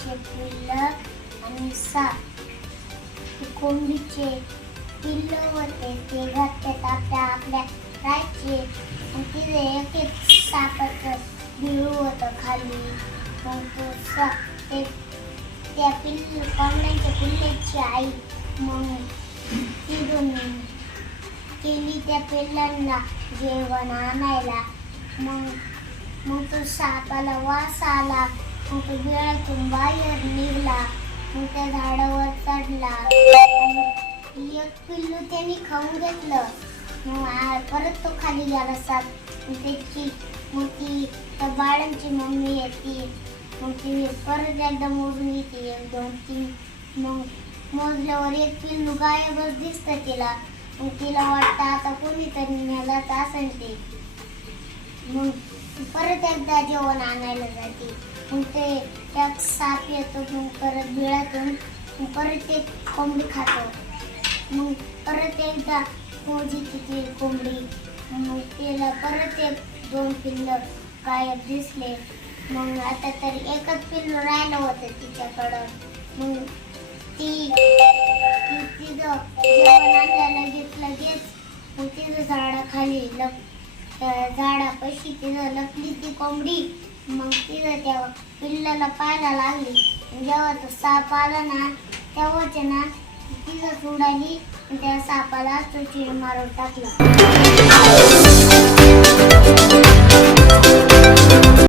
पिल्ल आणि साप कोंबडीचे पिल्ल होते ते घरच्यात आपल्या आपल्या राहायचे आणि तिथे एक एक सापाचं बिळू होतं खाली. मग तो सा ते त्या पिल्ल कोंबड्यांच्या पिल्ल्याची आई मग तिथून केली त्या पिल्लांना जेवण आणायला. मग मग तो सापाला वास आला. बाहेर निघला मग त्या झाडावर चढला. एक पिल्लू त्यांनी खाऊन घेतलं. मग परत तो खाली गेला साप त्याची मग ती त्या बाळांची मम्मी येते. मग ती परत एकदा मोजून येते एक दोन तीन. मग मोजल्यावर एक पिल्लू गायबच दिसतं तिला. मग तिला वाटतं आता कोणीतरी नेला असेल ते. मग परत एकदा जेवण आणायला जाते. मग ते त्यात साप येतो मग परत बिळातून मग परत एक कोंबडी खातो. मग परत एकदा पोजी तिथे कोंबडी मग तिला परत एक दोन पिल्लं गायब दिसले. मग आता तर एकच पिल्लू राहिलं होतं तिच्याकडं. मग ती तिथं जेवण आणलं लगेच लगेच मग तिथं झाडाखाली लप झाडापाशी तिथं लपली ती कोंबडी. मग तिथं त्या पिल्लाला पाहायला लागली. जेव्हा तो साप आला ना तेव्हाच ना तिथं उडाली त्या सापाला तो चिड मारून टाकला.